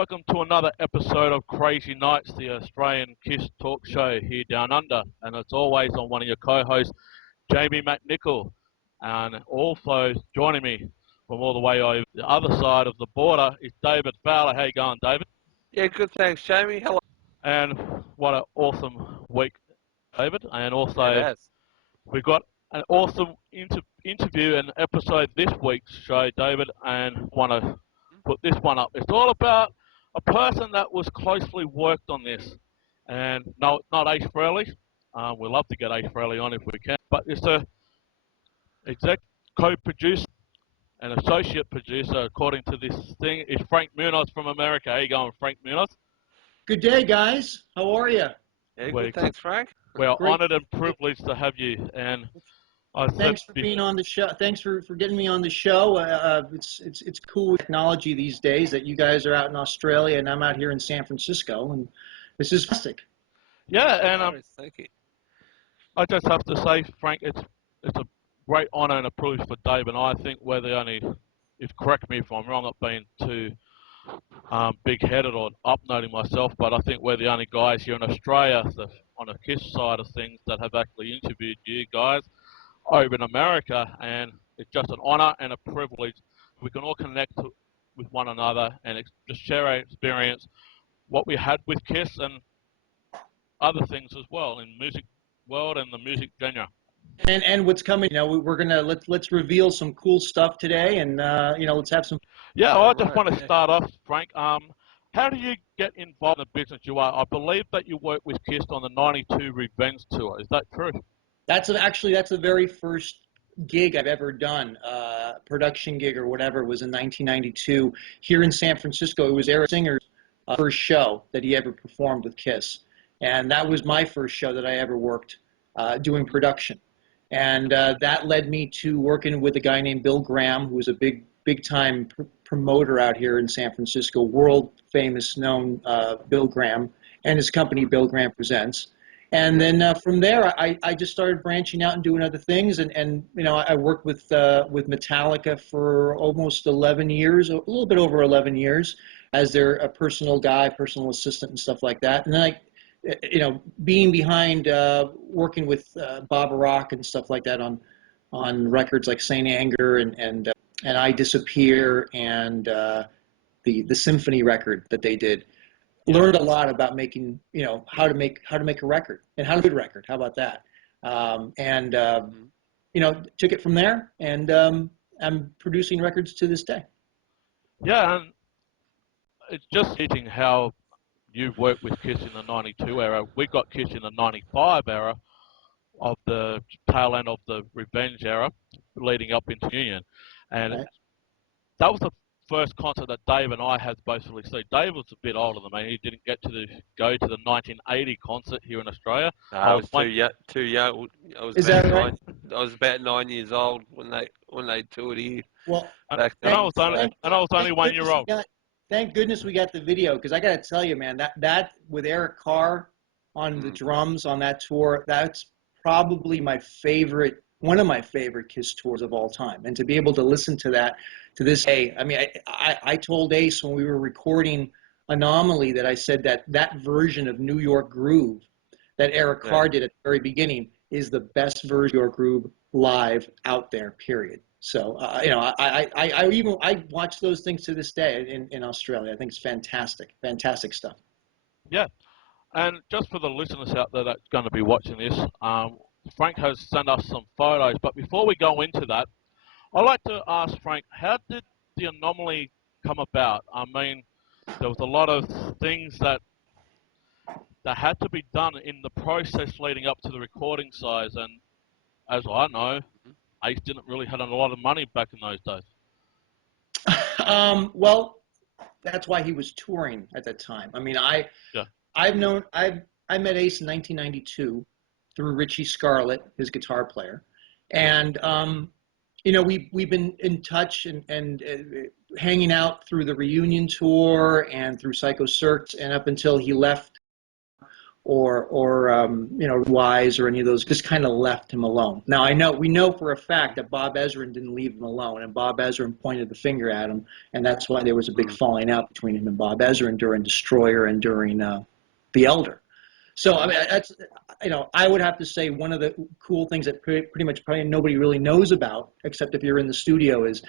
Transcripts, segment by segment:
welcome to another episode of Crazy Nights, the Australian Kiss talk show here down under. And it's always on one of your co-hosts, Jamie McNichol. And also joining me from all the way over the other side of the border is David Fowler. How you going, David? Yeah, good, thanks, Jamie. Hello. And what an awesome week, David. And also, we've got an awesome interview and episode this week's show, David, and want to put this one up. It's all about a person that was closely worked on this, and no, not Ace Frehley. We'd love to get Ace Frehley on if we can, but it's a exec co-producer and associate producer, according to this thing, is Frank Munoz from America. How you going, Frank Munoz? Good day, guys. How are you? Yeah, good. Thanks, Frank. We're honored and privileged to have you, and thanks for being on the show. Thanks for getting me on the show. It's cool technology these days that you guys are out in Australia and I'm out here in San Francisco, and this is fantastic. Yeah, and thank you. I just have to say, Frank, it's a great honour and a privilege for Dave and I think we're the only, if correct me if I'm wrong, not being too big-headed or up-noting myself, but I think we're the only guys here in Australia on the KISS side of things that have actually interviewed you guys over in America, and it's just an honour and a privilege. We can all connect with one another and just share our experience, what we had with KISS and other things as well in music world and the music genre. And what's coming? You know, we're gonna let's reveal some cool stuff today, and you know, let's have some. Yeah, I just want to start off, Frank. How do you get involved in the business you are? I believe that you worked with KISS on the '92 Revenge tour. Is that true? That's the very first gig I've ever done, production gig or whatever. It was in 1992 here in San Francisco. It was Eric Singer's first show that he ever performed with KISS, and that was my first show that I ever worked doing production. And that led me to working with a guy named Bill Graham, who was a big time promoter out here in San Francisco, world famous known Bill Graham, and his company Bill Graham Presents. And then from there, I just started branching out and doing other things. And you know, I worked with Metallica for almost 11 years, a little bit over 11 years, as their personal guy, personal assistant, and stuff like that. And then you know, being behind, working with Bob Rock and stuff like that on records like Saint Anger and I Disappear and the Symphony record that they did. Learned a lot about making, you know, how to make a record and how to do a record. How about that? You know, took it from there, and I'm producing records to this day. Yeah, and it's just hitting how you've worked with KISS in the '92 era. We got KISS in the '95 era of the tail end of the Revenge era, leading up into Union, and that was the first concert that Dave and I had both really seen. Dave was a bit older than me. He didn't get to go to the 1980 concert here in Australia. I was too young. I was about 9 years old when they toured here. Well, back then. I was only 1 year old. Thank goodness we got the video, because I got to tell you, man, that with Eric Carr on the drums on that tour, that's probably one of my favorite KISS tours of all time. And to be able to listen to that to this day, I mean, I told Ace when we were recording Anomaly that I said that version of New York Groove that Eric Carr did at the very beginning is the best version of New York Groove live out there, period. So, you know, I watch those things to this day in Australia. I think it's fantastic stuff. Yeah, and just for the listeners out there that's going to be watching this, Frank has sent us some photos, but before we go into that, I'd like to ask Frank, how did the Anomaly come about? I mean, there was a lot of things that had to be done in the process leading up to the recording size, and as I know, Ace didn't really have a lot of money back in those days. Well, that's why he was touring at that time. I mean, I met Ace in 1992 through Richie Scarlett, his guitar player, and you know, we've been in touch and hanging out through the reunion tour and through Psycho Circus, and up until he left you know, Wise or any of those, just kind of left him alone. Now we know for a fact that Bob Ezrin didn't leave him alone, and Bob Ezrin pointed the finger at him, and that's why there was a big falling out between him and Bob Ezrin during Destroyer and during The Elder. So I mean, that's, you know, I would have to say one of the cool things that pretty much probably nobody really knows about, except if you're in the studio, is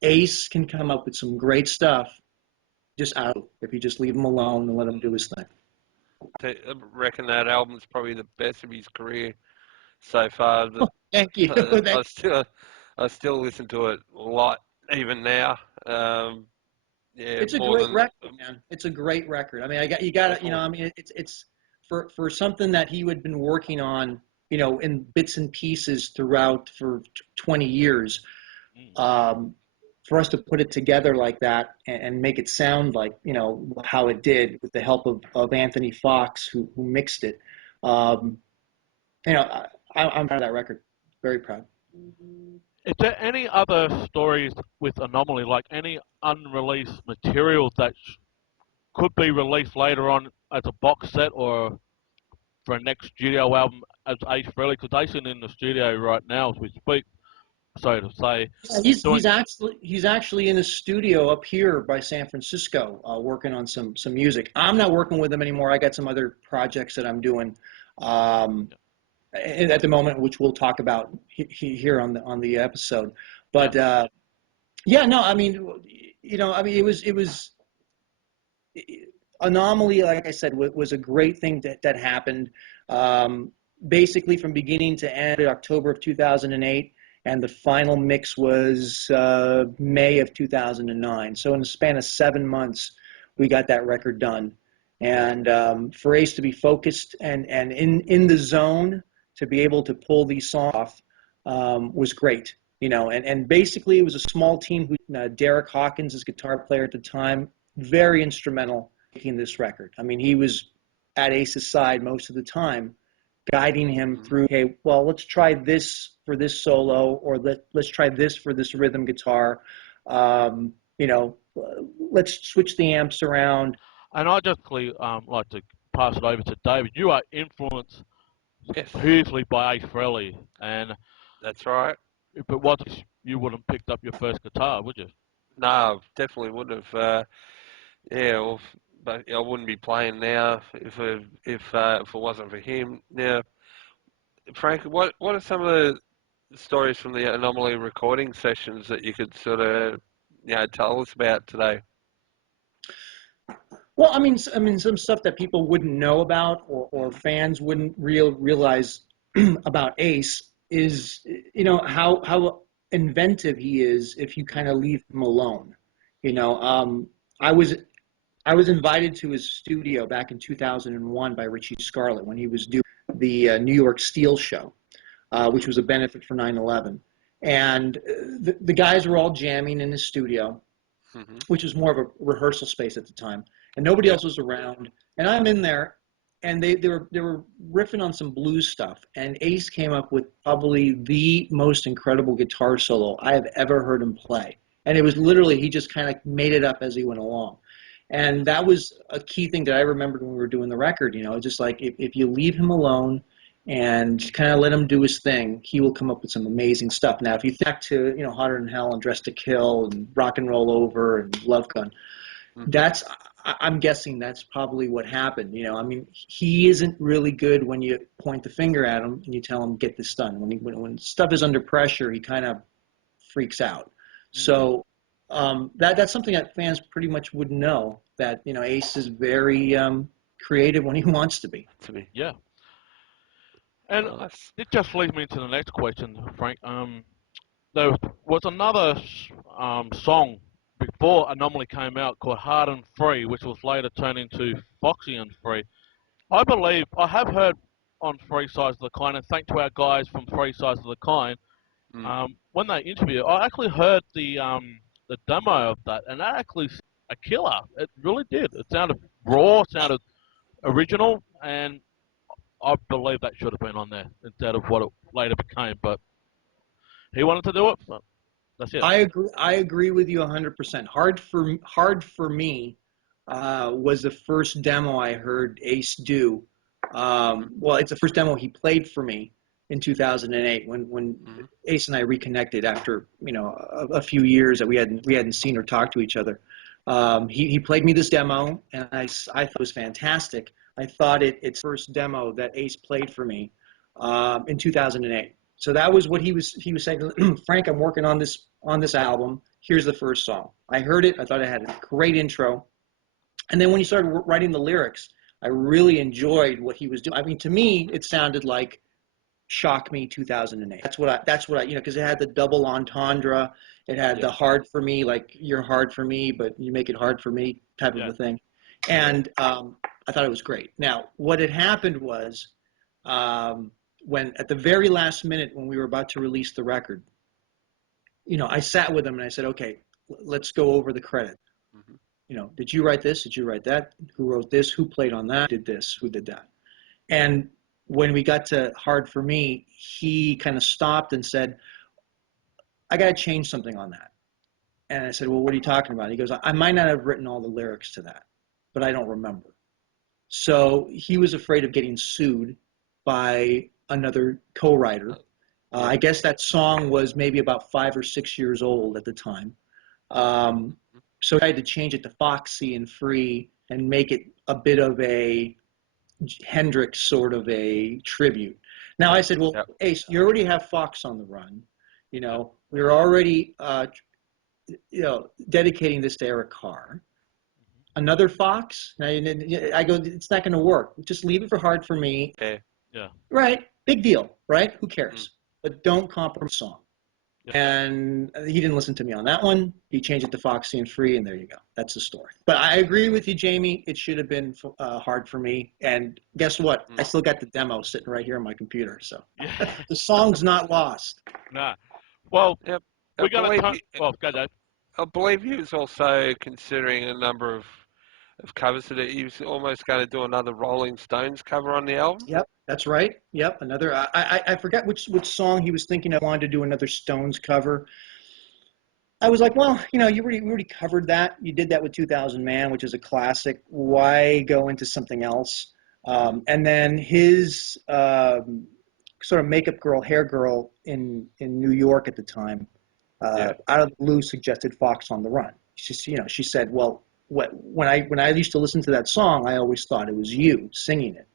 Ace can come up with some great stuff just out if you just leave him alone and let him do his thing. I reckon that album's probably the best of his career so far. Thank you. I still listen to it a lot, even now. It's a great record, man. It's a great record. I mean, you got to, you know, I mean, it's for something that he had been working on, you know, in bits and pieces throughout for 20 years. For us to put it together like that and make it sound like, you know, how it did with the help of Anthony Fox, who mixed it. You know, I'm proud of that record. Very proud. Is there any other stories with Anomaly, like any unreleased material that could be released later on as a box set or for a next studio album as Ace Frehley? Because Ace's in the studio right now as we speak, so to say. He's actually in a studio up here by San Francisco, working on some music. I'm not working with him anymore. I got some other projects that I'm doing at the moment, which we'll talk about here on the episode. But yeah, no, I mean, you know, I mean, it was Anomaly, like I said, was a great thing that happened. Basically, from beginning to end, October of 2008. And the final mix was May of 2009. So in the span of 7 months, we got that record done. And for Ace to be focused and in the zone, to be able to pull these songs off was great. You know, and basically it was a small team. Derek Hawkins, his guitar player at the time, very instrumental in making this record. I mean, he was at Ace's side most of the time, guiding him through, okay, well, let's try this for this solo, or let's try this for this rhythm guitar. You know, let's switch the amps around. And I just like to pass it over to David. You are influenced hugely by Ace Frehley, and that's right. But what you wouldn't have picked up your first guitar, would you? No, definitely wouldn't have. Yeah, but I wouldn't be playing now if it wasn't for him. Now, Frank, what are some of the stories from the Anomaly recording sessions that you could sort of, you know, tell us about today? Well, I mean, some stuff that people wouldn't know about or fans wouldn't realize about Ace is, you know, how inventive he is if you kind of leave him alone. You know, I was invited to his studio back in 2001 by Richie Scarlett when he was doing the New York Steel show, which was a benefit for 9/11. And the guys were all jamming in his studio, which was more of a rehearsal space at the time. And nobody else was around. And I'm in there, and they were riffing on some blues stuff. And Ace came up with probably the most incredible guitar solo I have ever heard him play. And it was literally, he just kind of made it up as he went along. And that was a key thing that I remembered when we were doing the record. You know, just like if you leave him alone and kind of let him do his thing, he will come up with some amazing stuff. Now, if you think back to, you know, Hotter Than Hell and Dress to Kill and Rock and Roll Over and Love Gun, I'm guessing that's probably what happened. You know, I mean, he isn't really good when you point the finger at him and you tell him, get this done. When stuff is under pressure, he kind of freaks out. So that's something that fans pretty much would know, that, you know, Ace is very creative when he wants to be. Yeah. And it just leads me to the next question, Frank. There was another song before Anomaly came out called Hard and Free, which was later turned into Foxy and Free. I believe, I have heard on Three Sides of the Kind, and thanks to our guys from Three Sides of the Kind, when they interviewed, I actually heard the demo of that, and that actually a killer. It really did. It sounded raw, sounded original, and I believe that should have been on there instead of what it later became. But he wanted to do it. So that's it. I agree with you 100%. Hard for me was the first demo I heard Ace do Well, it's the first demo he played for me in 2008 when Mhm. Ace and I reconnected after a few years that we hadn't seen or talked to each other. He played me this demo, and I thought it was fantastic. I thought it's the first demo that Ace played for me in 2008. So that was what he was saying. Frank, I'm working on this album. Here's the first song. I heard it. I thought it had a great intro. And then when he started writing the lyrics, I really enjoyed what he was doing. I mean, to me, it sounded like Shock Me 2008. That's what I, because it had the double entendre. It had Yeah. the hard for me, like you're hard for me, but you make it hard for me type of Yeah. a thing. And I thought it was great. Now, what had happened was when at the very last minute when we were about to release the record, I sat with him and I said, okay, let's go over the credit. Mhm. Did you write this? Did you write that? Who wrote this? Who played on that? Did this? Who did that? And when we got to Hard for Me, he kind of stopped and said, I got to change something on that. And I said, well, what are you talking about? He goes, I might not have written all the lyrics to that, but I don't remember. So he was afraid of getting sued by another co-writer. Yeah. I guess that song was maybe about 5 or 6 years old at the time. So I had to change it to Foxy and Free and make it a bit of a Hendrix sort of a tribute. Now I said, well, Yep. Ace, you already have Fox on the run. We're already, dedicating this to Eric Carr. Another Fox? Now, I go, it's not going to work. Just leave it for Hard for Me. Yeah. Yeah. Right? Big deal, right? Who Mm. cares? But don't compromise the song. Yeah. And he didn't listen to me on that one. He changed it to Foxy and Free, and there you go. That's the story. But I agree with you, Jamie. It should have been Hard for Me. And guess what? I still got the demo sitting right here on my computer. So Yeah. the song's not lost. Nah. Well, Yep. we're going to turn. Well, go, Dave. I believe he was also considering a number of covers that he was almost going to do another Rolling Stones cover on the album. Yep, that's right. Yep, another. I forget which song he was thinking. I wanted to do another Stones cover. I was like, well, we already covered that. You did that with 2000 Man, which is a classic. Why go into something else? And then his sort of makeup girl, hair girl in New York at the time, out of the blue suggested Fox on the Run. She said, well, when I used to listen to that song, I always thought it was you singing it.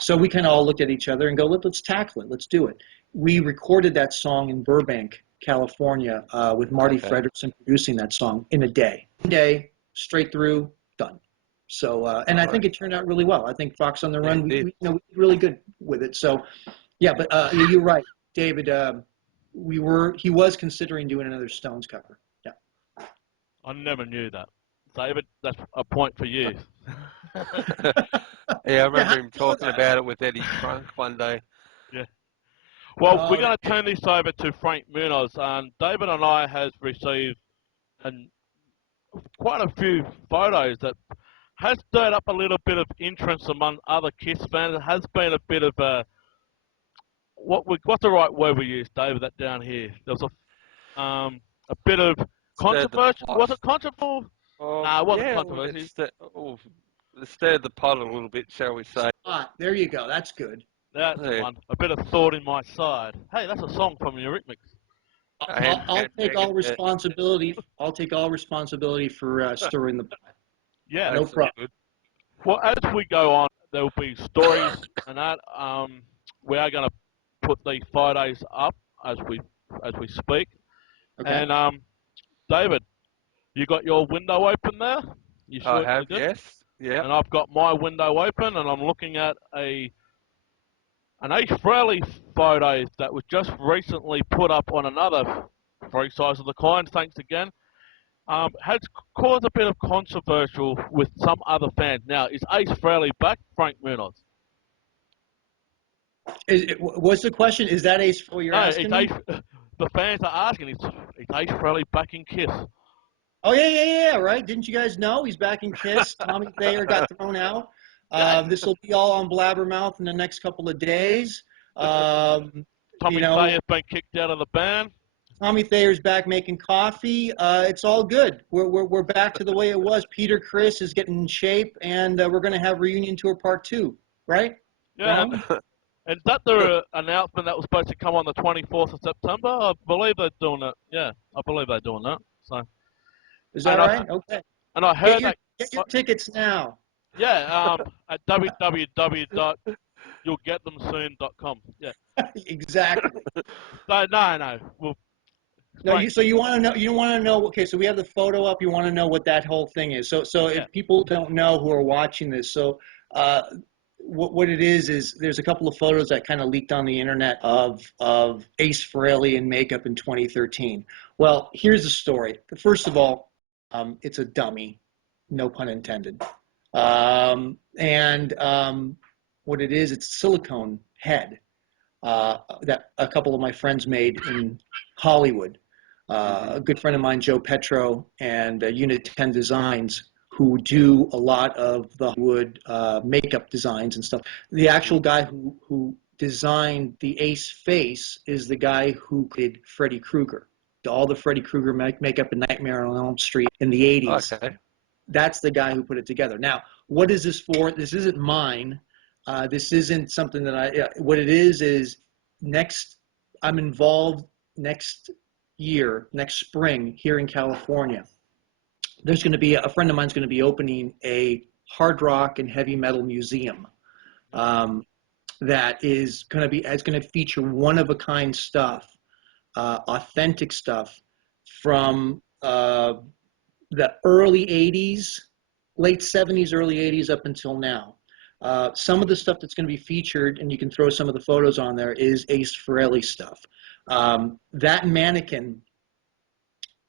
So we kind of all looked at each other and go, let's tackle it. Let's do it. We recorded that song in Burbank, California, with Marty Fredrickson producing that song in a day. Straight through, done. So, and I think it turned out really well. I think Fox on the Run, we did really good with it. So, yeah, but you're right, David. He was considering doing another Stones cover. Yeah. I never knew that. David, that's a point for you. Yeah, I remember him talking about it with Eddie Trunk one day. Yeah. Well, we're going to turn this over to Frank Munoz. David and I has received quite a few photos that has stirred up a little bit of interest among other Kiss fans. It has been a bit of a what's the right word we use, David? That down here, there was a bit of controversy. Was it controversial? No, it wasn't controversy. It stirred the pot a little bit, shall we say? There you go. That's good. That's the one. A bit of thought in my side. Hey, that's a song from Eurythmics. I'll take all responsibility. I'll take all responsibility for stirring the pot. Yeah, no problem. Well, as we go on, there will be stories and that. We are going to put these photos up as we speak. Okay. And David, you got your window open there? You sure I have, yes. Yeah. And I've got my window open, and I'm looking at an Ace Frehley photo that was just recently put up on another Free Size of the Coin. Thanks again. Has caused a bit of controversial with some other fans. Now, is Ace Frehley back, Frank Munoz? What's the question? Is that Ace Frehley you're asking me? The fans are asking, is Ace Frehley back in Kiss? Oh, yeah, right. Didn't you guys know he's back in Kiss? Tommy Thayer got thrown out. This will be all on Blabbermouth in the next couple of days. Tommy Thayer's been kicked out of the band. Tommy Thayer's back making coffee. It's all good. We're back to the way it was. Peter Criss is getting in shape, and we're going to have Reunion Tour Part 2, right? Yeah, wrong? and is that the announcement that was supposed to come on the 24th of September? I believe they're doing it. Yeah, I believe they're doing that. So, Is that and I right? Okay. and I heard that. Get your tickets now. Yeah, at www.you'llgetthemsoon.com. Yeah. Exactly. No. Well, No, Frank. so you want to know, okay, so we have the photo up, you want to know what that whole thing is. So Yeah. if people don't know who are watching this, so uh, what it is there's a couple of photos that kind of leaked on the internet of Ace Frehley in makeup in 2013. Well, here's the story. First of all, it's a dummy, no pun intended. And what it is, it's a silicone head that a couple of my friends made in Hollywood. A good friend of mine, Joe Petro, and Unit 10 Designs, who do a lot of the Hollywood makeup designs and stuff. The actual guy who designed the Ace face is the guy who did Freddy Krueger. All the Freddy Krueger makeup in Nightmare on Elm Street in the 80s. Okay. That's the guy who put it together. Now, what is this for? This isn't mine. This isn't something that what it is I'm involved next year, next spring here in California. There's going to be, a friend of mine's going to be opening a hard rock and heavy metal museum that is going to feature one of a kind stuff, authentic stuff from the early 80s, late 70s, early 80s up until now. Some of the stuff that's going to be featured, and you can throw some of the photos on there, is Ace Frehley stuff. That mannequin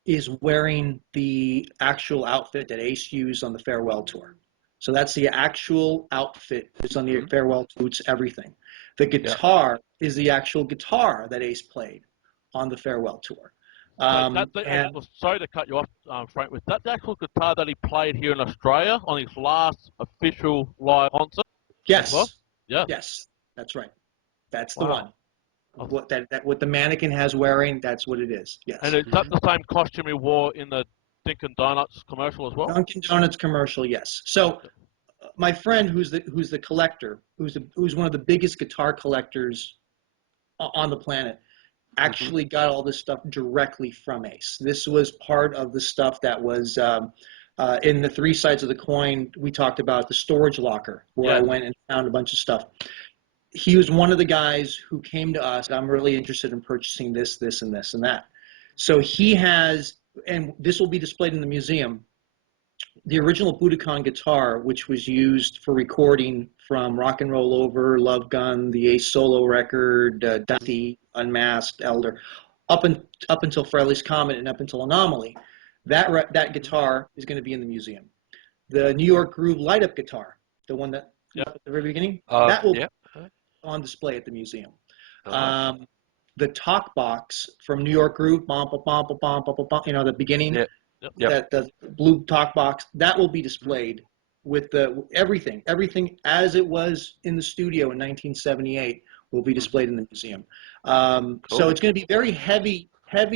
is wearing the actual outfit that Ace used on the farewell tour. So that's the actual outfit that's on the farewell boots, everything. The guitar is the actual guitar that Ace played on the farewell tour. Sorry to cut you off, Frank. Was that the actual guitar that he played here in Australia on his last official live concert? Yes. Well? Yeah. Yes, that's right. That's Wow. the one. What the mannequin has wearing, that's what it is. Yes. And is that the same costume he wore in the Dunkin' Donuts commercial as well? Dunkin' Donuts commercial, yes. So my friend who's the collector, who's one of the biggest guitar collectors on the planet, actually got all this stuff directly from Ace. This was part of the stuff that was in the three sides of the coin. We talked about the storage locker where I went and found a bunch of stuff. He was one of the guys who came to us. I'm really interested in purchasing this, this, and this, and that. So he has, and this will be displayed in the museum, the original Budokan guitar, which was used for recording from Rock and Roll Over, Love Gun, the Ace solo record, Dusty, Unmasked, Elder, up until Frehley's Comet and up until Anomaly. That guitar is going to be in the museum. The New York Groove light-up guitar, the one that at the very beginning, that will be on display at the museum. The talk box from New York Groove, bum, bum, bum, bum, bum, bum, you know, the beginning, that the blue talk box, that will be displayed with everything as it was in the studio in 1978 will be displayed in the museum. So it's going to be very heavy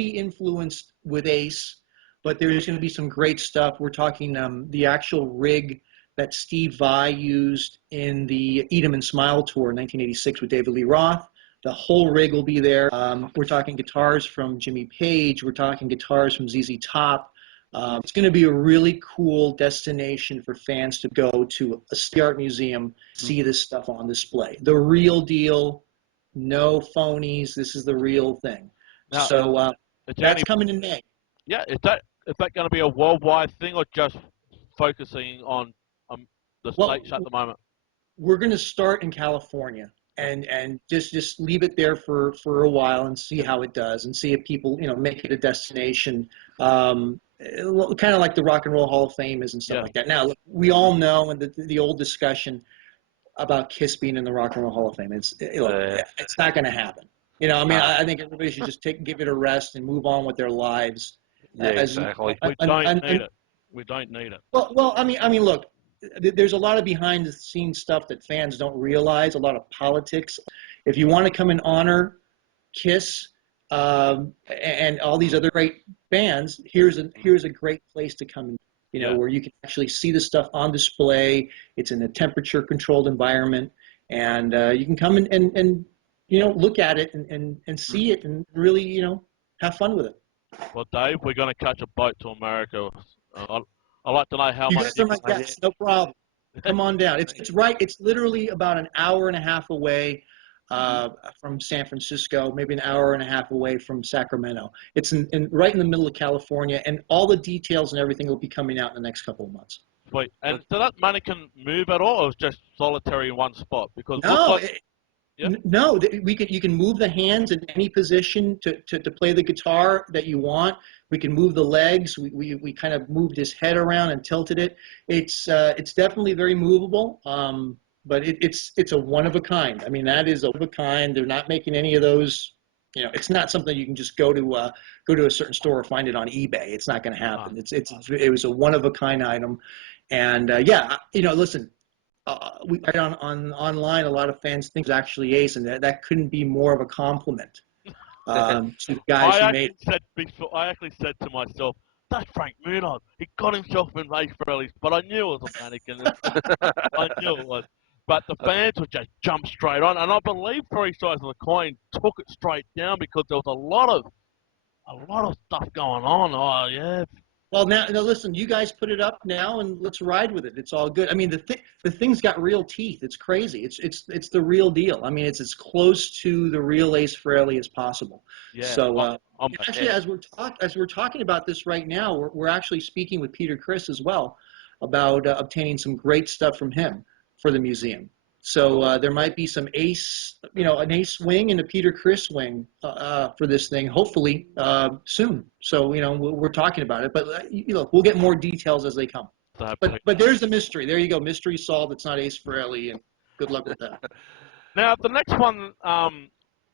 influenced with Ace, but there's going to be some great stuff. We're talking the actual rig that Steve Vai used in the Eat 'em and Smile tour in 1986 with David Lee Roth. The whole rig will be there. We're talking guitars from Jimmy Page. We're talking guitars from ZZ Top. It's going to be a really cool destination for fans to go to a art museum, see this stuff on display. The real deal, no phonies. This is the real thing. Now, so that's coming in May. Yeah, is that going to be a worldwide thing or just focusing on the States at the moment? We're going to start in California and just leave it there for a while and see how it does and see if people, make it a destination. Kind of like the Rock and Roll Hall of Fame is and stuff like that. Now, look, we all know, and the old discussion about Kiss being in the Rock and Roll Hall of Fame, it's not going to happen. I think everybody should just give it a rest and move on with their lives. Yeah, exactly. We don't need it. We don't need it. Well, I mean, look, there's a lot of behind-the-scenes stuff that fans don't realize, a lot of politics. If you want to come and honor Kiss and all these other great bands, here's a great place to come in, where you can actually see the stuff on display. It's in a temperature-controlled environment. and you can come and look at it and see it and really have fun with it. Well, Dave, we're going to catch a boat to America. I'd like to know how You much guys you are my guests, no problem. Come on down. It's right. It's literally about an hour and a half away from San Francisco, maybe an hour and a half away from Sacramento. It's right in the middle of California, and all the details and everything will be coming out in the next couple of months. Wait, and did that mannequin move at all, or was it just solitary in one spot? Because it looks No, like, yeah. no, you can move the hands in any position to play the guitar that you want. We can move the legs. We kind of moved his head around and tilted it. It's definitely very movable. But it's a one of a kind. I mean, that is a one of a kind. They're not making any of those. It's not something you can just go to a certain store or find it on eBay. It's not going to happen. It was a one of a kind item, and listen. We online, a lot of fans think it's actually Ace, and that couldn't be more of a compliment to the guys who made it. I actually said to myself, "That's Frank Munoz. He got himself in race rallies," but I knew it was a mannequin. I knew it was. But the fans would just jump straight on, and I believe Three Sides of the Coin took it straight down because there was a lot of stuff going on. Oh yeah. Well, now listen, you guys put it up now, and let's ride with it. It's all good. I mean, the thing's got real teeth. It's crazy. It's the real deal. I mean, it's as close to the real Ace Frehley as possible. Yeah. So actually, as we're talking about this right now, we're actually speaking with Peter Criss as well about obtaining some great stuff from him for the museum. So there might be some Ace, an Ace wing and a Peter Criss wing for this thing, hopefully soon. So we're talking about it, but we'll get more details as they come. But there's the mystery. There you go, mystery solved. It's not Ace Frehley, and good luck with that. Now the next one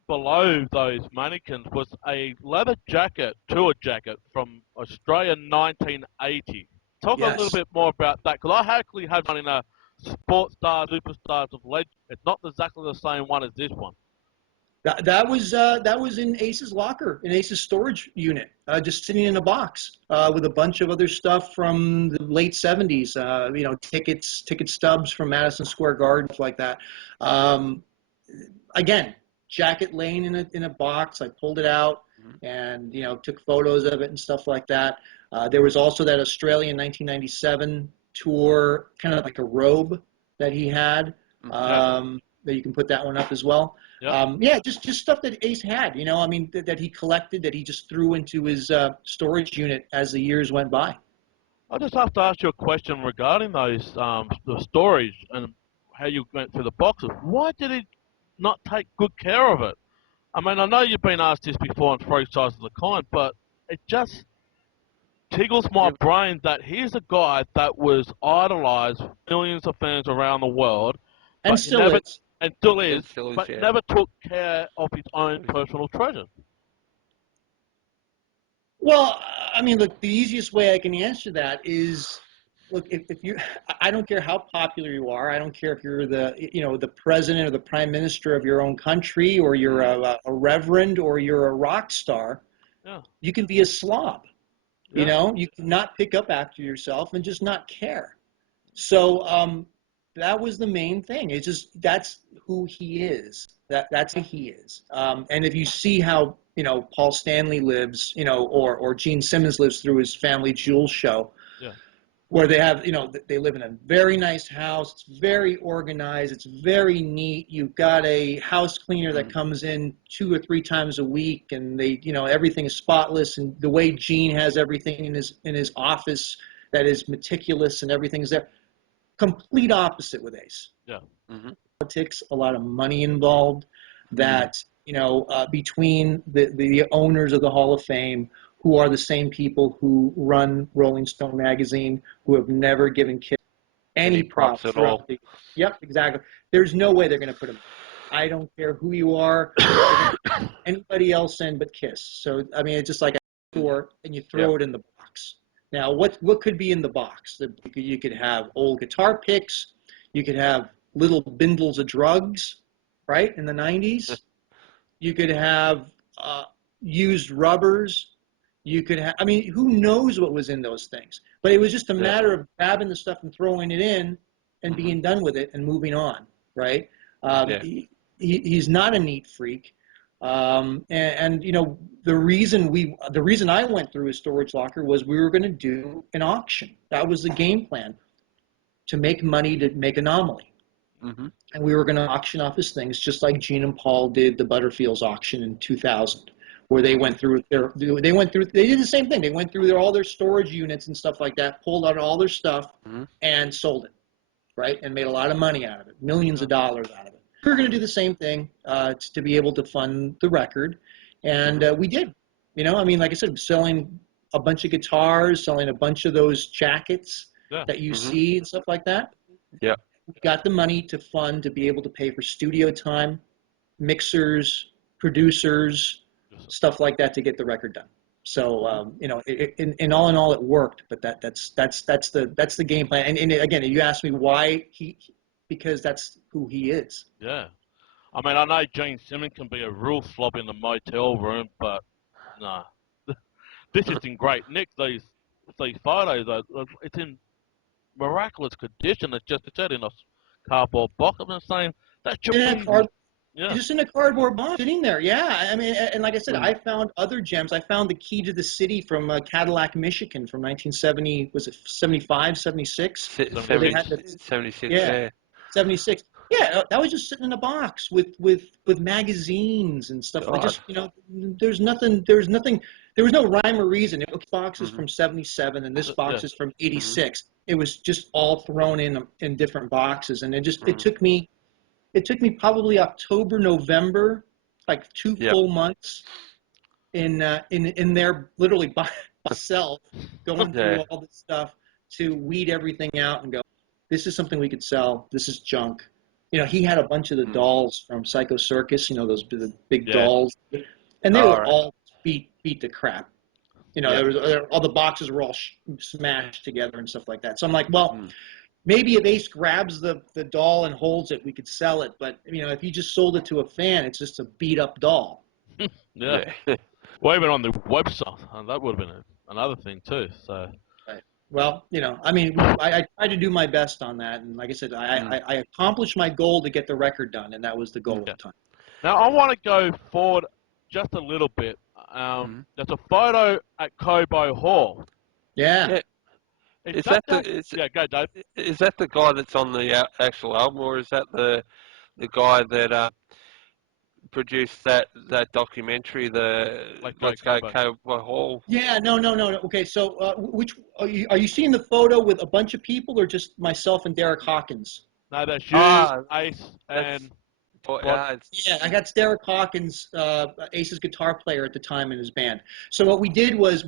below those mannequins was a leather jacket, tour jacket from Australia 1980. Talk a little bit more about that, because I actually have one in a Sports Stars, Superstars of Legend. It's not exactly the same one as this one. That was in Ace's locker, in Ace's storage unit, just sitting in a box with a bunch of other stuff from the late '70s. Ticket stubs from Madison Square Garden, stuff like that. Again, jacket laying in a box. I pulled it out and took photos of it and stuff like that. There was also that Australian 1997 tour, kind of like a robe that he had. That you can put that one up as well. Yep. Just stuff that Ace had, I mean, that he collected, that he just threw into his storage unit as the years went by. I just have to ask you a question regarding those the storage and how you went through the boxes. Why did he not take good care of it? I mean, I know you've been asked this before on Three Sides of the Coin, but it just tickles my brain that he's a guy that was idolized, millions of fans around the world, and still is. And still is, but never took care of his own personal treasure. Well, I mean, look, the easiest way I can answer that is, look, if you, I don't care how popular you are. I don't care if you're the president or the prime minister of your own country, or you're a reverend, or you're a rock star. Yeah. You can be a slob. Yeah. You cannot pick up after yourself and just not care. So that was the main thing. It's just, that's who he is. That's who he is. And if you see how Paul Stanley lives, or Gene Simmons lives through his family jewels show, where they have, they live in a very nice house. It's very organized. It's very neat. You've got a house cleaner that comes in 2 or 3 times a week, and they, everything is spotless. And the way Gene has everything in his office, that is meticulous, and everything's there. Complete opposite with Ace. Yeah. Mm-hmm. Politics, a lot of money involved. That between the owners of the Hall of Fame, who are the same people who run Rolling Stone magazine, who have never given Kiss any props at all. Yep, exactly. There's no way they're going to put him. I don't care who you are, anybody else in but Kiss. So I mean, it's just like a tour, and you throw it in the box. Now, what could be in the box? You could have old guitar picks. You could have little bindles of drugs, right, in the 90s. You could have used rubbers. You could have, I mean, who knows what was in those things? But it was just a matter of grabbing the stuff and throwing it in and being done with it and moving on, right? Yeah. He's not a neat freak. You know, the reason I went through his storage locker was we were going to do an auction. That was the game plan, to make money to make Anomaly. Mm-hmm. And we were going to auction off his things, just like Gene and Paul did the Butterfields auction in 2000, where they went through they did the same thing. They went through all their storage units and stuff like that, pulled out all their stuff, and sold it, right? And made a lot of money out of it, millions of dollars out of it. We were going to do the same thing to be able to fund the record, and we did. You know, I mean, like I said, selling a bunch of guitars, selling a bunch of those jackets that you see and stuff like that. Yeah. We got the money to fund to be able to pay for studio time, mixers, producers, stuff like that to get the record done. So you know, in all, it worked. But that's the game plan. And again, you asked me why because that's who he is. Yeah. I mean, I know Gene Simmons can be a real slob in the motel room, but no. This is in great nick. These photos, it's in miraculous condition. It's just said in a cardboard box. I'm just saying that should be. Yeah. Just in a cardboard box sitting there. Yeah. I mean, and like I said, I found other gems. I found the key to the city from Cadillac, Michigan from 1970, was it 75, 76? 76, yeah. 76. Yeah, that was just sitting in a box with magazines and stuff. Like just, you know, there was no rhyme or reason. It was boxes from 77 and this box is from 86. It was just all thrown in different boxes, and it took me probably October, November, like 2 full months in there literally by myself, going through all this stuff to weed everything out and go, this is something we could sell. This is junk. You know, he had a bunch of the dolls from Psycho Circus, you know, the big dolls, and they were all beat to crap. You know, all the boxes were all smashed together and stuff like that. So I'm like, well, maybe if Ace grabs the doll and holds it, we could sell it. But, you know, if he just sold it to a fan, it's just a beat-up doll. Yeah. Well, even on the website, that would have been another thing, too. So. Right. Well, you know, I mean, I tried to do my best on that. And like I said, I accomplished my goal to get the record done, and that was the goal at the time. Now, I want to go forward just a little bit. There's a photo at Cobo Hall. Yeah. Is that go, Dave. Is that the guy that's on the actual album, or is that the guy that produced that documentary, Let's Go Cobo Hall? Yeah, no. Okay, so which are you seeing the photo with a bunch of people, or just myself and Derek Hawkins? No, that's you, Ace, and. Yeah, I got Derek Hawkins, Ace's guitar player at the time in his band. So what we did was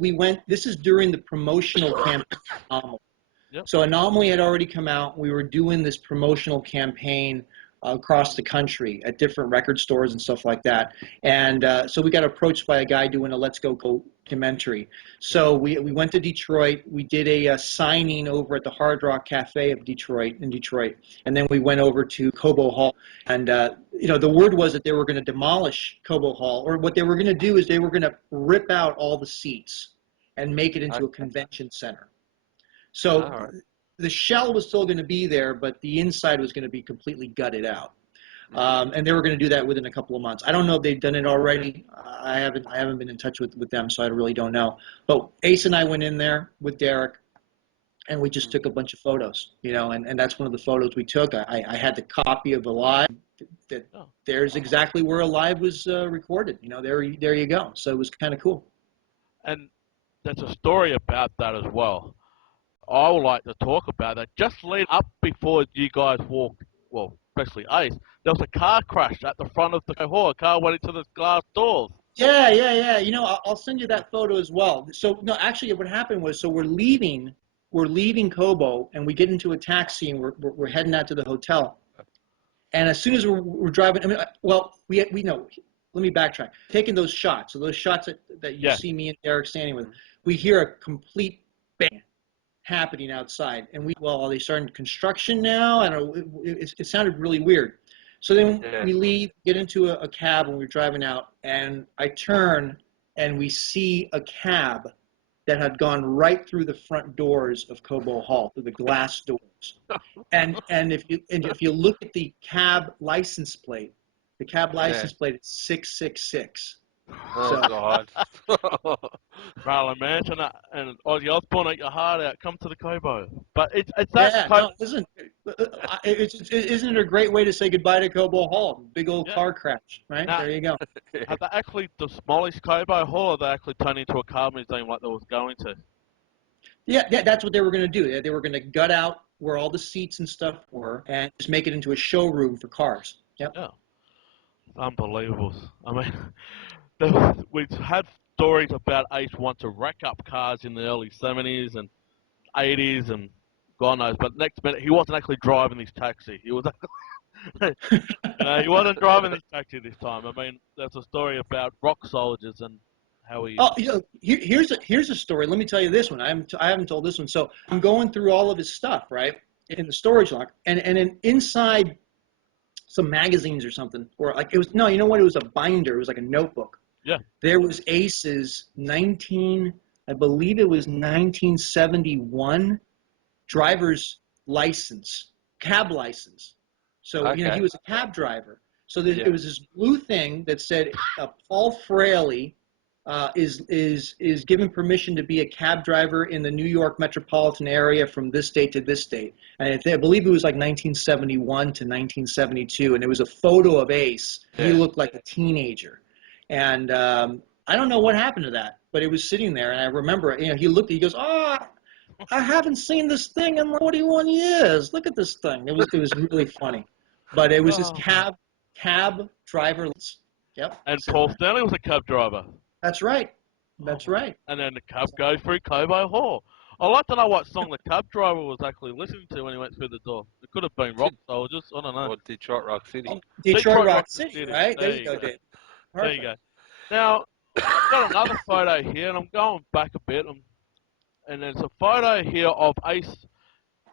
this is during the promotional campaign for Anomaly. So Anomaly had already come out. We were doing this promotional campaign across the country at different record stores and stuff like that. And so we got approached by a guy doing a Let's Go documentary. So we went to Detroit. We did a signing over at the Hard Rock Cafe of Detroit, and then we went over to Cobo Hall. And you know, the word was that they were going to demolish Cobo Hall, or what they were going to do is they were going to rip out all the seats and make it into a convention center. So the shell was still going to be there, but the inside was going to be completely gutted out. And they were going to do that within a couple of months. I don't know if they've done it already. I haven't been in touch with them, so I really don't know. But Ace and I went in there with Derek, and we just took a bunch of photos, you know, and that's one of the photos we took. I had the copy of Alive. There's exactly where Alive was recorded. You know, there you go. So it was kind of cool. And there's a story about that as well. I would like to talk about that. Just lead up before you guys walked, well, especially Ace, there was a car crash at the front of the hall. A car went into the glass doors. Yeah. You know, I'll send you that photo as well. So, no, actually what happened was, so we're leaving Cobo, and we get into a taxi, and we're heading out to the hotel. And as soon as we're driving, I mean, well, we know, let me backtrack. Taking those shots, so those shots that you see me and Derek standing with, we hear a complete bang happening outside, and are they starting construction now? I don't know. It sounded really weird. So then we leave, get into a cab, and we're driving out, and I turn, and we see a cab that had gone right through the front doors of Cobo Hall, through the glass doors. And if you look at the cab license plate, the cab Yeah. license plate is 666. Oh So God. Marilyn Manson and Ozzy Osbourne, eat your heart out. Come to the Cobo. But it's that yeah, type. no, listen, isn't it a great way to say goodbye to Cobo Hall? Big old Yeah. car crash, right? Now, There you go. have they actually demolished Cobo Hall, or they actually turned into a car museum like they was going to? Yeah, that's what they were going to do. They were going to gut out where all the seats and stuff were and just make it into a showroom for cars. Yep. Yeah, unbelievable. I mean, we've had stories about Ace want to wreck up cars in the early 70s and 80s and God knows, but next minute he wasn't actually driving his taxi. He was, he wasn't driving his taxi this time. I mean, there's a story about rock soldiers and how he. Oh, here's a story. Let me tell you this one. I haven't told this one. So I'm going through all of his stuff, right, in the storage locker, and inside some magazines or something, or like it was no, you know what? It was a binder. It was like a notebook. Yeah. There was Ace's 19, I believe it was 1971 driver's license, cab license. So he Okay. was a cab driver. So Yeah. it was this blue thing that said Paul Fraley is given permission to be a cab driver in the New York metropolitan area from this date to this date. And I believe it was like 1971 to 1972. And it was a photo of Ace. He Yeah. looked like a teenager. And I don't know what happened to that, but it was sitting there. And I remember, he looked, he goes, "Oh, I haven't seen this thing in 41 years. Look at this thing." It was really funny. But it was his cab driver. Yep. And Paul Stanley was a cab driver. That's right. That's right. And then the cab goes through Cobo Hall. I'd like to know what song the cab driver was actually listening to when he went through the door. It could have been Rock Soldiers. I don't know. Or Detroit Rock City. Oh, Detroit Rock City, City. right? There you go, Dave. There you go. Now, I've got another photo here, and I'm going back a bit. And there's a photo here of Ace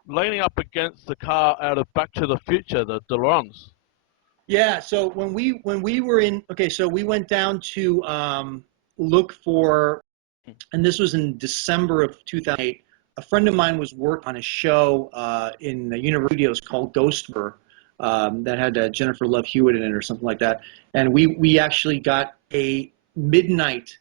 leaning up against the car out of Back to the Future, the DeLoreans. Yeah. So when we were in, okay, so we went down to look for, and this was in December of 2008. A friend of mine was working on a show in the Universal Studios called Ghostbur that had Jennifer Love Hewitt in it or something like that. And we actually got a midnight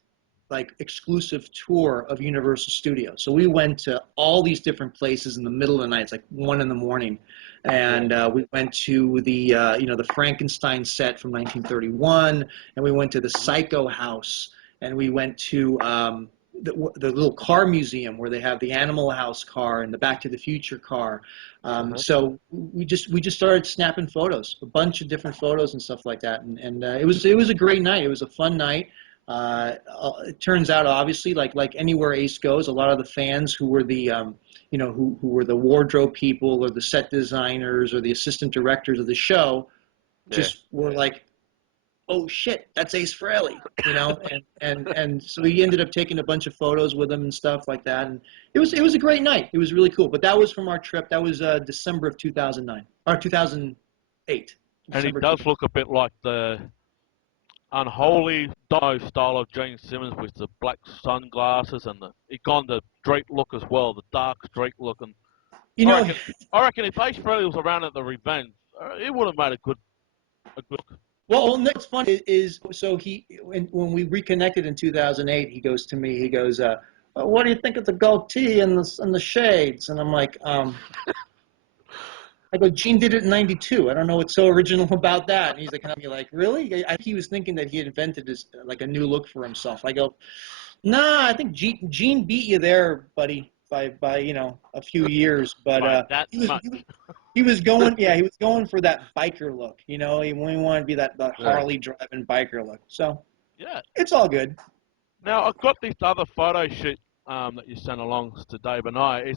exclusive tour of Universal Studios. So we went to all these different places in the middle of the night. It's like 1 a.m. And we went to the the Frankenstein set from 1931, and we went to the Psycho House, and we went to the little car museum where they have the Animal House car and the Back to the Future car. So we just started snapping photos, a bunch of different photos and stuff like that, and it was a great night. It was a fun night. It turns out, obviously, like anywhere Ace goes, a lot of the fans who were the who were the wardrobe people or the set designers or the assistant directors of the show just were like, "Oh shit, that's Ace Frehley," and so he ended up taking a bunch of photos with him and stuff like that, and it was a great night. It was really cool. But that was from our trip. That was December of 2009 or 2008. And he does look a bit like the unholy Dino style of Gene Simmons with the black sunglasses and he gone the street look as well, the dark street look. And I reckon if Ace Frehley was around at the Revenge, he would have made a good. Well, what's funny is so when we reconnected in 2008, he goes to me, he goes, "What do you think of the goatee and the shades?" And I'm like, I go, "Gene did it in '92. I don't know what's so original about that." And he's like, "Really?" I think he was thinking that he had invented this a new look for himself. I go, "Nah, I think Gene beat you there, buddy, by a few years." But he was going for that biker look. He wanted to be that Harley driving biker look. So yeah, it's all good. Now I've got this other photo shoot that you sent along to Dave and I.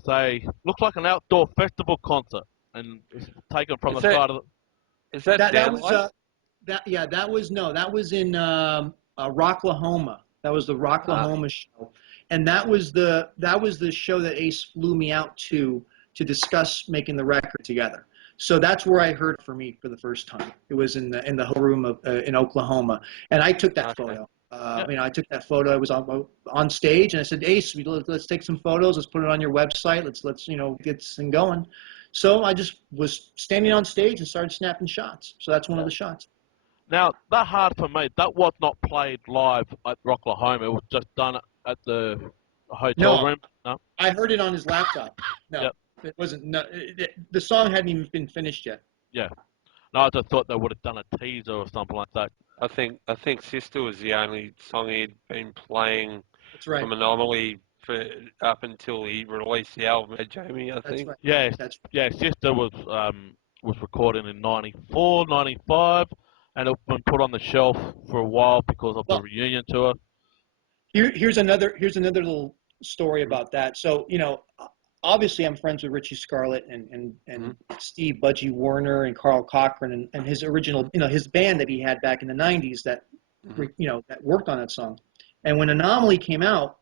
Looks like an outdoor festival concert. And it's taken from the side of the. Is that that was that was in Rocklahoma. That was the Rocklahoma show, and that was the show that Ace flew me out to discuss making the record together. So that's where I heard for me for the first time. It was in the hotel room in Oklahoma, and I took that photo. Yeah. I took that photo. I was on stage, and I said, Ace, let's take some photos. Let's put it on your website. Let's get this thing going. So I just was standing on stage and started snapping shots. So that's one of the shots. Now, that hard for me. That was not played live at Rocklahoma. It was just done at the hotel No, room. No. I heard it on his laptop. No, Yep. it wasn't. No, the song hadn't even been finished yet. Yeah. No, I just thought they would have done a teaser or something like that. I think Sister was the only song he'd been playing That's right. from Anomaly for up until he released the album at Jamie, I That's think. right. Yeah. That's Yeah. Sister was recorded in '94, '95, and it's been put on the shelf for a while because of the well. reunion tour. Here's another little story about that. So obviously I'm friends with Richie Scarlett and Steve Budgie Warner and Carl Cochran and his original his band that he had back in the '90s that that worked on that song. And when Anomaly came out,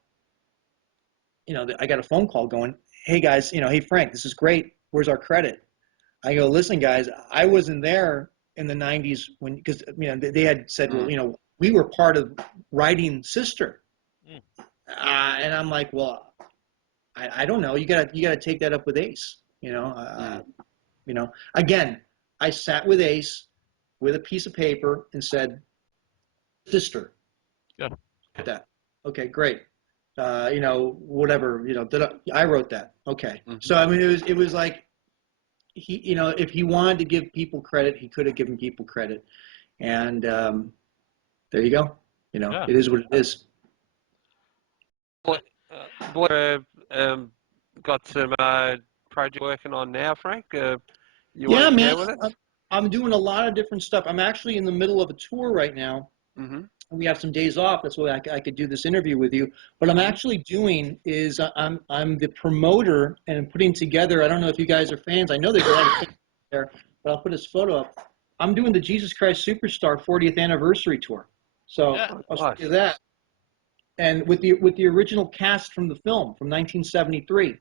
I got a phone call going, hey guys, hey Frank, this is great. Where's our credit? I go, listen guys, I wasn't there in the '90s because they had said, well, we were part of writing Sister. And I'm like, well, I don't know. You gotta take that up with Ace. Again, I sat with Ace with a piece of paper and said, Sister. Yeah. That. Okay, great. Whatever. I wrote that. Okay. So I mean, it was like he, if he wanted to give people credit, he could have given people credit, and there you go. It is what it is. Got some project working on now, Frank? You Yeah, want to man. share with us? I'm doing a lot of different stuff. I'm actually in the middle of a tour right now. We have some days off. That's why I could do this interview with you. What I'm actually doing is I'm the promoter and I'm putting together. I don't know if you guys are fans. I know there's a lot of things there, but I'll put this photo up. I'm doing the Jesus Christ Superstar 40th anniversary tour. So I'll show you that. And with the original cast from the film from 1973.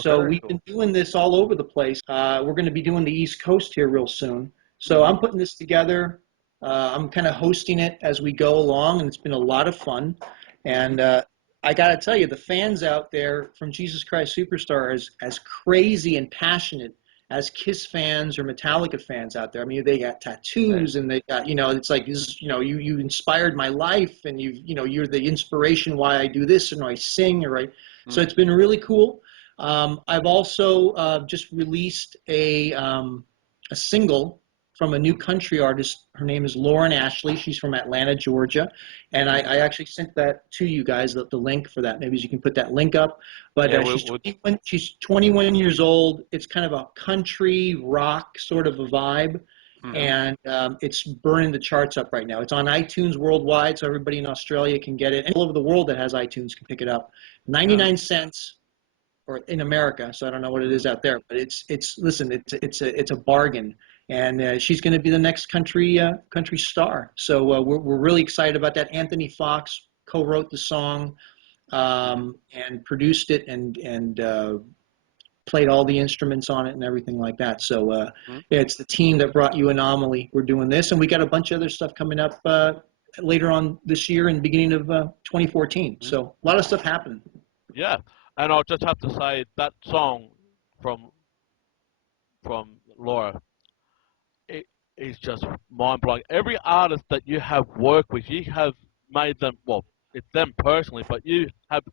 So we've been doing this all over the place. We're going to be doing the East Coast here real soon. So I'm putting this together. I'm kind of hosting it as we go along, and it's been a lot of fun. And I got to tell you, the fans out there from Jesus Christ Superstar are as crazy and passionate as Kiss fans or Metallica fans out there. I mean, they got tattoos and they got, it's like, you inspired my life, and you're the inspiration why I do this and I sing, or so it's been really cool. I've also just released a single from a new country artist. Her name is Lauren Ashley. She's from Atlanta, Georgia. And I actually sent that to you guys, the link for that. Maybe you can put that link up. But she's 21 years old. It's kind of a country rock sort of a vibe. And it's burning the charts up right now. It's on iTunes worldwide, so everybody in Australia can get it. And all over the world that has iTunes can pick it up. 99 cents. Or in America, so I don't know what it is out there, but it's a bargain, and she's going to be the next country star. So we're really excited about that. Anthony Fox co-wrote the song and produced it and played all the instruments on it and everything like that. So it's the team that brought you Anomaly. We're doing this, and we got a bunch of other stuff coming up later on this year and beginning of 2014. So a lot of stuff happening. Yeah. And I'll just have to say that song from Laura, it is just mind-blowing. Every artist that you have worked with, you have made them, well, it's them personally, but you have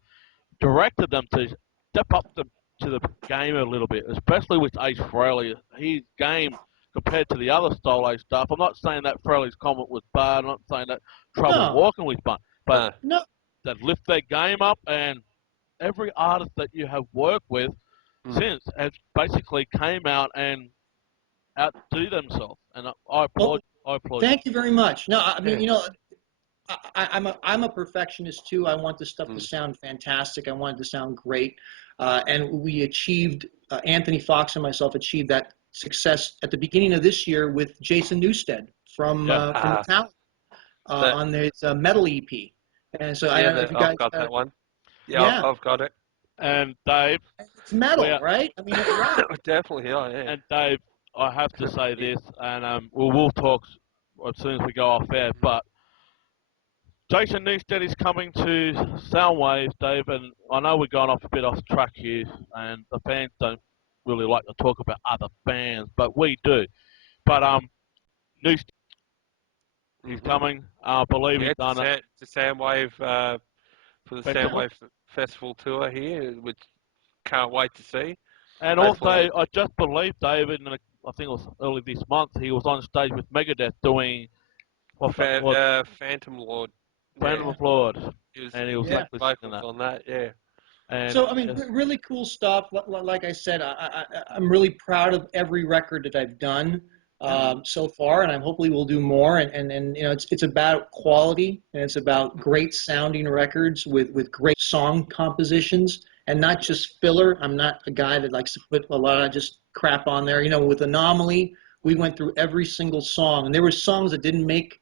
directed them to step up to the game a little bit, especially with Ace Frehley. His game compared to the other Stole Ace stuff. I'm not saying that Frehley's comment was bad. I'm not saying that Trouble Walking was bad. But that lift their game up, and every artist that you have worked with since has basically came out and outdo themselves, and I applaud. Thank you very much. No, I mean, I'm a perfectionist too. I want this stuff to sound fantastic. I want it to sound great, and we achieved. Anthony Fox and myself achieved that success at the beginning of this year with Jason Newsted from Metallica on his Metal EP. And so I don't know if you guys I've got that one. Yeah. I've got it. And Dave, it's metal, right? I mean, it's rock. Definitely, yeah. And Dave, I have to say this, and we'll talk as soon as we go off air. But Jason Newstead is coming to Soundwave, Dave, and I know we're going off a bit off track here, and the fans don't really like to talk about other bands, but we do. But Newstead is coming. I believe he's done it. To Soundwave for the Festival. Soundwave Festival tour here, which can't wait to see. And Hopefully. also, I just believe David, and I think it was early this month, he was on stage with Megadeth doing what that was, Phantom Lord. Phantom of Lord, and he was Yeah. actually singing vocals that. on that, yeah. And So, I mean, really cool stuff. Like I said, I'm really proud of every record that I've done so far, and I hopefully will do more. And you know, it's about quality, and it's about great sounding records with great song compositions, and not just filler. I'm not a guy that likes to put a lot of just crap on there. You know, with Anomaly, we went through every single song, and there were songs that didn't make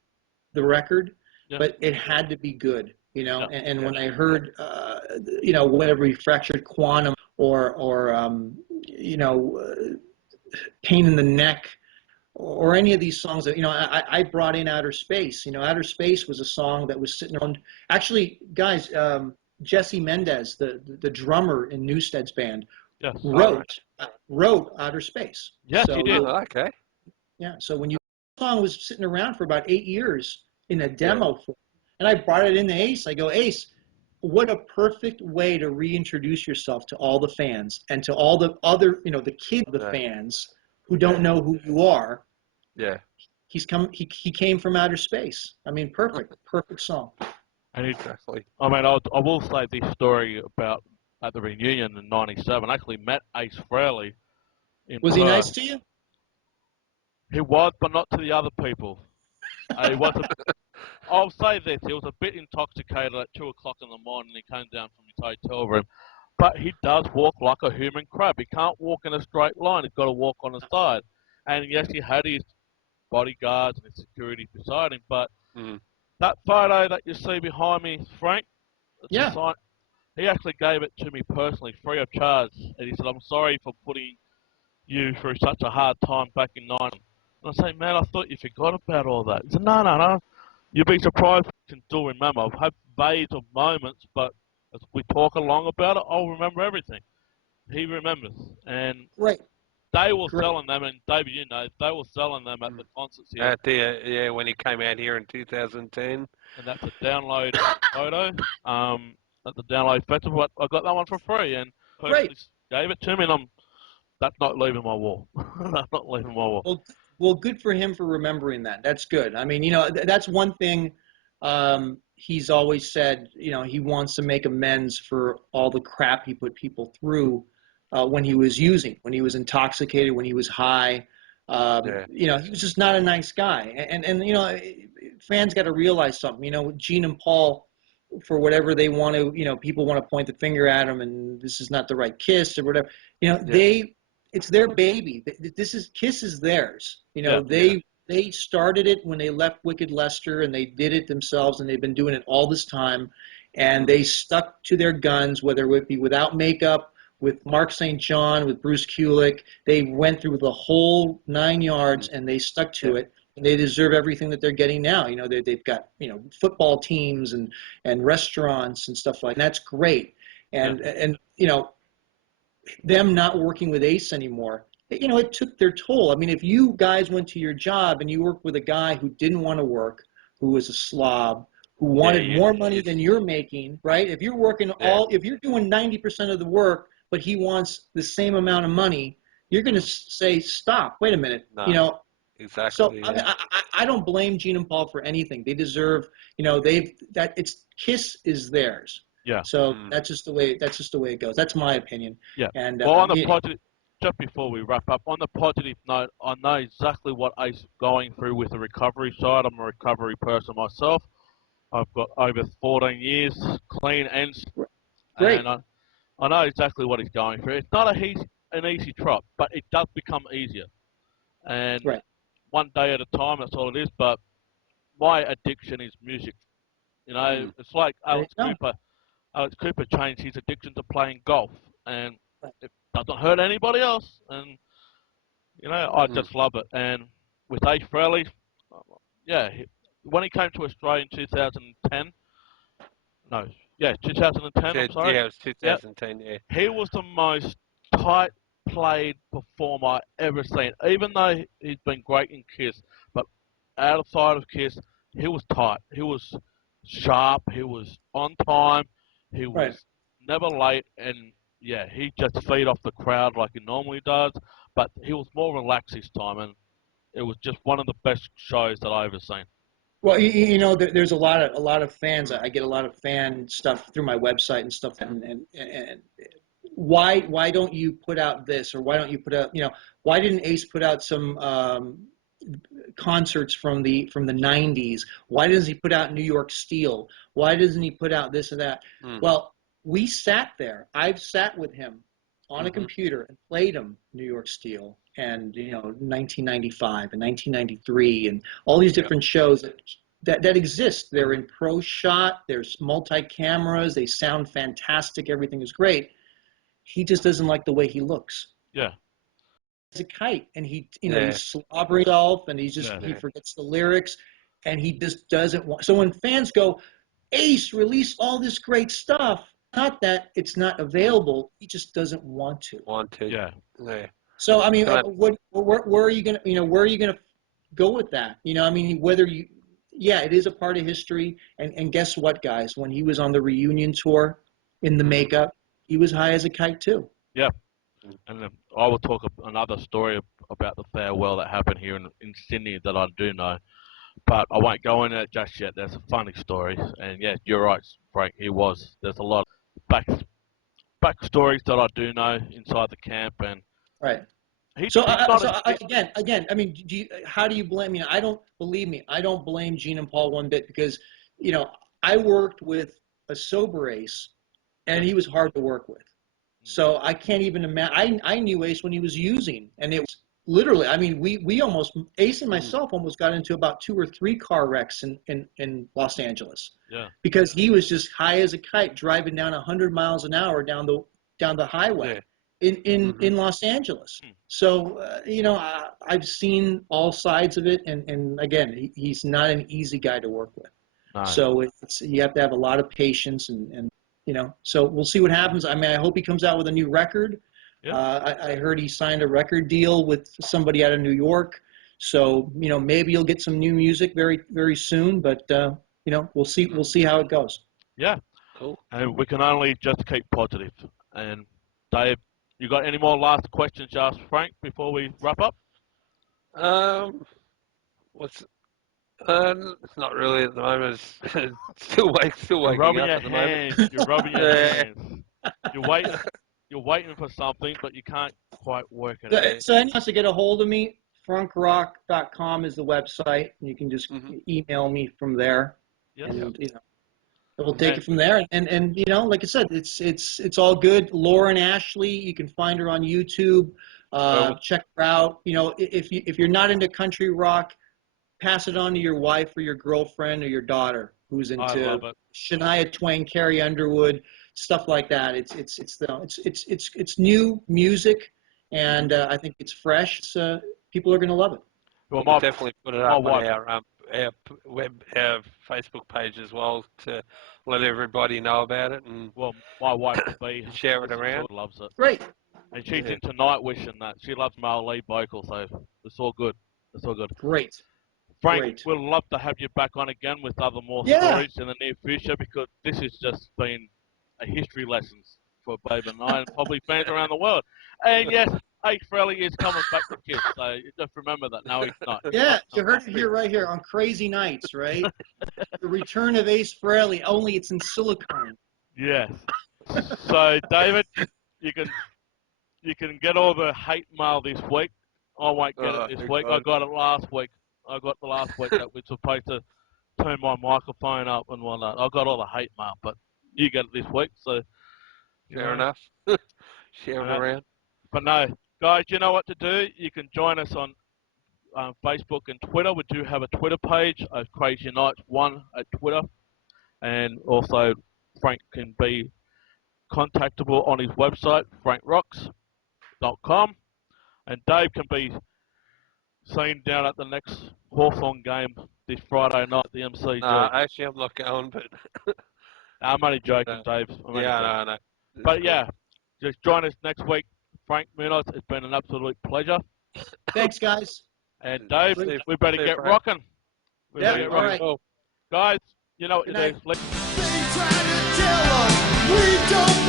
the record, but it had to be good. You know, and when I heard, you know, whatever Fractured Quantum or you know, Pain in the Neck, or any of these songs that, you know, I brought in Outer Space. You know, Outer Space was a song that was sitting around. Actually, guys, Jesse Mendez, the drummer in Newstead's band, wrote Outer Space. Yes, so he did. Okay. Yeah, so when the song was sitting around for about 8 years in a demo form, and I brought it into Ace. I go, Ace, what a perfect way to reintroduce yourself to all the fans and to all the other, you know, the kids, the fans who don't know who you are. Yeah. He came from Outer Space. I mean, perfect song. And Exactly. I mean, I will say this story about at the reunion in '97. I actually met Ace Frehley in Was Perth. he nice to you? He was, but not to the other people. He was. I'll say this: he was a bit intoxicated at 2 o'clock in the morning. He came down from his hotel room, but he does walk like a human crab. He can't walk in a straight line. He's got to walk on the side. And yes, he had his bodyguards and his security beside him, but that photo that you see behind me, Frank, he actually gave it to me personally, free of charge. And he said, "I'm sorry for putting you through such a hard time back in '90." And I say, "Man, I thought you forgot about all that." He said, No. You'd be surprised I can still remember. I've had days of moments, but as we talk along about it, I'll remember everything. He remembers. And they were selling them, and David, you know, they were selling them at the concerts here. At the when he came out here in 2010. And that's a download photo at the download festival. I got that one for free, and personally gave it to me, and that's not leaving my wall. That's not leaving my wall. Well, good for him for remembering that. That's good. I mean, you know, that's one thing he's always said. You know, he wants to make amends for all the crap he put people through when he was using, when he was intoxicated, when he was high. You know, he was just not a nice guy. And you know, fans got to realize something. You know, Gene and Paul, for whatever they want to, you know, people want to point the finger at him, and this is not the right Kiss or whatever. You know, it's their baby. Kiss is theirs. You know, they started it when they left Wicked Lester, and they did it themselves, and they've been doing it all this time, and they stuck to their guns, whether it be without makeup, with Mark St. John, with Bruce Kulick. They went through the whole 9 yards, and they stuck to it. And they deserve everything that they're getting now. You know, they've got, you know, football teams and restaurants and stuff like that. And that's great. And you know, them not working with Ace anymore, you know, it took their toll. I mean, if you guys went to your job and you worked with a guy who didn't want to work, who was a slob, who wanted more money than you're making, right? If you're working if you're doing 90% of the work, but he wants the same amount of money, you're going to say, stop, wait a minute, you know. Exactly. So I don't blame Gene and Paul for anything. They deserve, you know, Kiss is theirs. Yeah. So that's just the way it goes. That's my opinion. Yeah. And well, on the positive, just before we wrap up, on the positive note, I know exactly what Ace is going through with the recovery side. I'm a recovery person myself. I've got over 14 years clean and great. And I know exactly what he's going through. It's not an easy trot, but it does become easier. And one day at a time, that's all it is. But my addiction is music. You know, it's like Alex Cooper. Alex Cooper changed his addiction to playing golf, and it doesn't hurt anybody else. And you know, I just love it. And with Ace Frehley, when he came to Australia in 2010. No, yeah, 2010. I'm sorry. Yeah, it was Yeah, 2010. Yeah. he was the most tight played performer I ever seen. Even though he's been great in Kiss, but outside of Kiss, he was tight. He was sharp. He was on time. He Right. was never late, and yeah, he just feed off the crowd like he normally does. But he was more relaxed this time, and it was just one of the best shows that I ever seen. Well, there's a lot of fans. I get a lot of fan stuff through my website and stuff. And why don't you put out this, or why don't you put out, why didn't Ace put out some concerts from the 90s? Why doesn't he put out New York Steel? Why doesn't he put out this and that? Well, we sat there. I've sat with him on a computer and played him New York Steel and 1995 and 1993 and all these different shows that exist. They're in pro shot. There's multi cameras. They sound fantastic. Everything is great. He just doesn't like the way he looks. Yeah. He's a kite, and he's slobbering himself, and he forgets the lyrics, and he just doesn't want. So when fans go, Ace, release all this great stuff. Not that it's not available. He just doesn't want to. Yeah. So I mean, where are you gonna where are you gonna go with that? I mean, whether you, it is a part of history. And guess what, guys? When he was on the reunion tour in the makeup, he was high as a kite too. Yeah. And I will talk another story about the farewell that happened here in Sydney that I do know. But I won't go into it just yet. There's a funny story. And yeah, you're right, Frank. There's a lot of back stories that I do know inside the camp. And right. He's again, I mean, how do you blame me? I don't blame Gene and Paul one bit, because, I worked with a sober Ace, and he was hard to work with. So I can't even imagine. I knew Ace when he was using, and it was literally. I mean, we almost, Ace and myself almost got into about 2 or 3 car wrecks in Los Angeles. Yeah. Because he was just high as a kite, driving down 100 miles an hour down the highway in Los Angeles. So I've seen all sides of it, and again, he's not an easy guy to work with. No. So you have to have a lot of patience and. So we'll see what happens. I mean, I hope he comes out with a new record. Yeah. I heard he signed a record deal with somebody out of New York. So, maybe you'll get some new music very, very soon. But, we'll see. We'll see how it goes. Yeah. Cool. And we can only just keep positive. And Dave, you got any more last questions to ask Frank before we wrap up? Not really at the moment. Still waking up at the moment. You're rubbing your hands. You're waiting for something, but you can't quite work it out. So anyone wants to get a hold of me, funkrock.com is the website. You can just email me from there. Yes. And we'll take it from there. And like I said, it's all good. Lauren Ashley, you can find her on YouTube. Check her out. If you're not into country rock, pass it on to your wife or your girlfriend or your daughter who's into Shania Twain, Carrie Underwood, stuff like that. It's new music, and I think it's fresh. People are going to love it. Well, we'll definitely put it up on our Facebook page as well to let everybody know about it. And my wife share it around. Loves it. Great. And she's into Nightwish and that. She loves male lead vocal, so it's all good. It's all good. Great. Frank, we'd love to have you back on again with more stories in the near future, because this has just been a history lesson for Babe and I, and probably fans around the world. And yes, Ace Frehley is coming back to Kiss, so just remember that. No, he's not. Yeah, you heard it here, right here on Crazy Nights, right? The return of Ace Frehley, only it's in silicone. Yes. So, David, you can get all the hate mail this week. I won't get it this week. I got it last week. I got the last week that we're supposed to turn my microphone up and whatnot. I got all the hate mail, but you get it this week, so fair enough. Share it around. But no, guys, you know what to do. You can join us on Facebook and Twitter. We do have a Twitter page of Crazy Nights 1 at Twitter, and also Frank can be contactable on his website, frankrocks.com, and Dave can be seen down at the next Hawthorn game this Friday night at the MCG. Actually, I'm not going, but I'm only joking, Dave. no. But cool. yeah, just join us next week, Frank Munoz. It's been an absolute pleasure. Thanks, guys. And Dave, Steve, we better get Frank. rocking. We Yeah, better get all rocking. right. Guys, you know what Good to do. night. Let's They try to tell us we don't